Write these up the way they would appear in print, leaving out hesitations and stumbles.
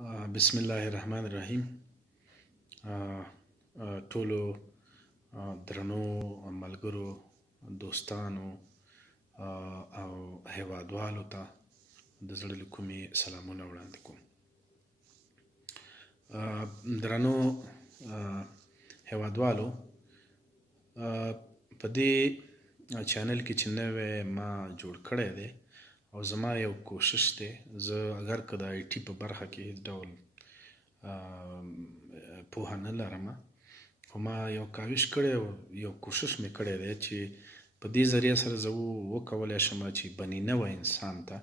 بسم الله الرحمن الرحیم. ټولو درنو ملګرو، دوستانو او هیوادوالو ته د زړه له کومې سلامونه وړاندې کوم. درنو هیوادوالو، په دې چینل کې چې نوی ما جوړ کړی دی او زما یو کوشش دی، زه اگر که د آی ټي په برخه کې هیڅ ډول پوهه نه لرم، خو ما یو کاوش کړی او یو کوشش مې کړی دی چې په دې ذریعه سره زه وکولی شم چې بني نوع انسان ته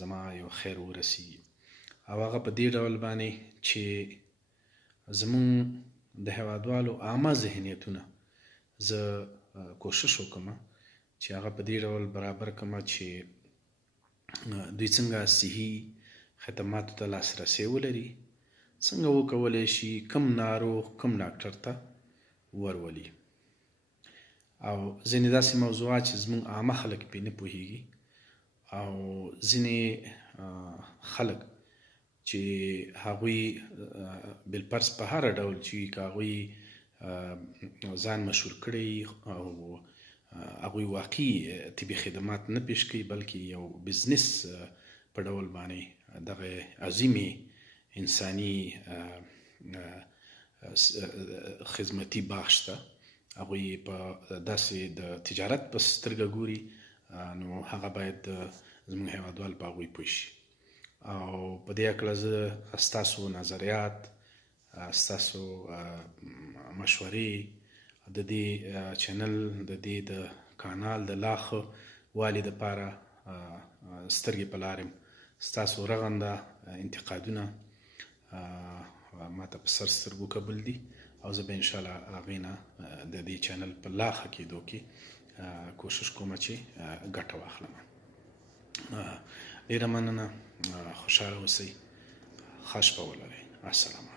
زما یو خیر ورسیږي، او هغه په دې ډول باندې چې زمونږ د هیوادوالو عامه ذهنیتونه زه کوشش وکړم چې هغه په دې ډول برابر کړم چې دوی څنګه صحي خدماتو ته لاسرسی ولري، څنګه وکولی شي کم ناروغ کم ډاکټر ته ورولي، او ځینې داسې موضوعات چې زموږ عامه خلک پرې نه پوهېږي، او ځینې خلک چې هغوی بالفرض په هر ډول چې که هغوی ځان مشهور کړی او هغوی واقعي طبي خدمات نه پیش کوي، بلکې یو بزنس په ډول باندې دغه عظیمې انساني خدمتي بخش ته هغوی په داسې د تجارت په سترګه ګوري، نو هغه باید زموږ هیوادوال په هغوی پوه شي. او په دې هکله زه ستاسو نظریات، ستاسو مشورې د دې چینل د دې د کانال د لا ښه والي دپاره سترګې په لار یم. ستاسو رغنده انتقادونه ما ته په سر سترګو قبول دي، او زه به انشاءالله هغې نه د دې چینل په لا ښه کېدو کې کوشش کوم چې ګټه واخلم. ډېره مننه، خوشحاله اوسئ، ښه شپه ولرئ. السلام علیکم.